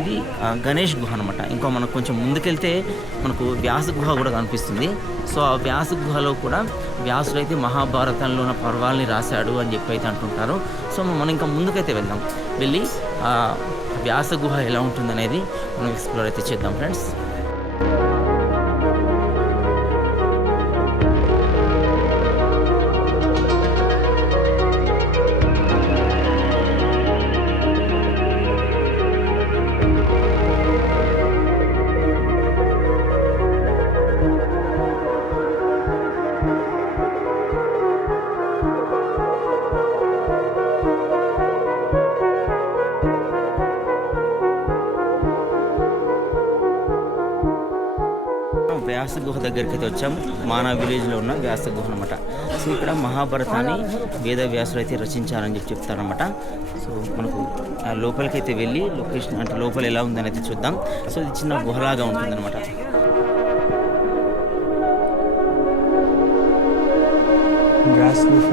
ఇది గణేష్ గుహ అనమాట. ఇంకా మనకు కొంచెం ముందుకెళ్తే మనకు వ్యాస గుహ కూడా కనిపిస్తుంది. సో ఆ వ్యాస గుహలో కూడా వ్యాసుడు అయితే మహాభారతంలో ఉన్న పర్వాలని రాశాడు అని చెప్పి అయితే అంటుంటారు. సో మనం ఇంకా ముందుకైతే వెళ్ళి వ్యాస గుహ ఎలా ఉంటుందనేది మనం ఎక్స్ప్లోర్ అయితే చేద్దాం ఫ్రెండ్స్. వ్యాస గుహ దగ్గరికి అయితే వచ్చాము. మానా విలేజ్లో ఉన్న వ్యాస గుహ అనమాట. సో ఇక్కడ మహాభారతాన్ని వేద వ్యాసుడు అయితే రచించారని చెప్తారనమాట. సో మనకు లోపలికి అయితే వెళ్ళి లొకేషన్ అంటే లోపల ఎలా ఉందని అయితే చూద్దాం. సో ఇది చిన్న గుహలాగా ఉంటుందన్నమాట. వ్యాస గుహ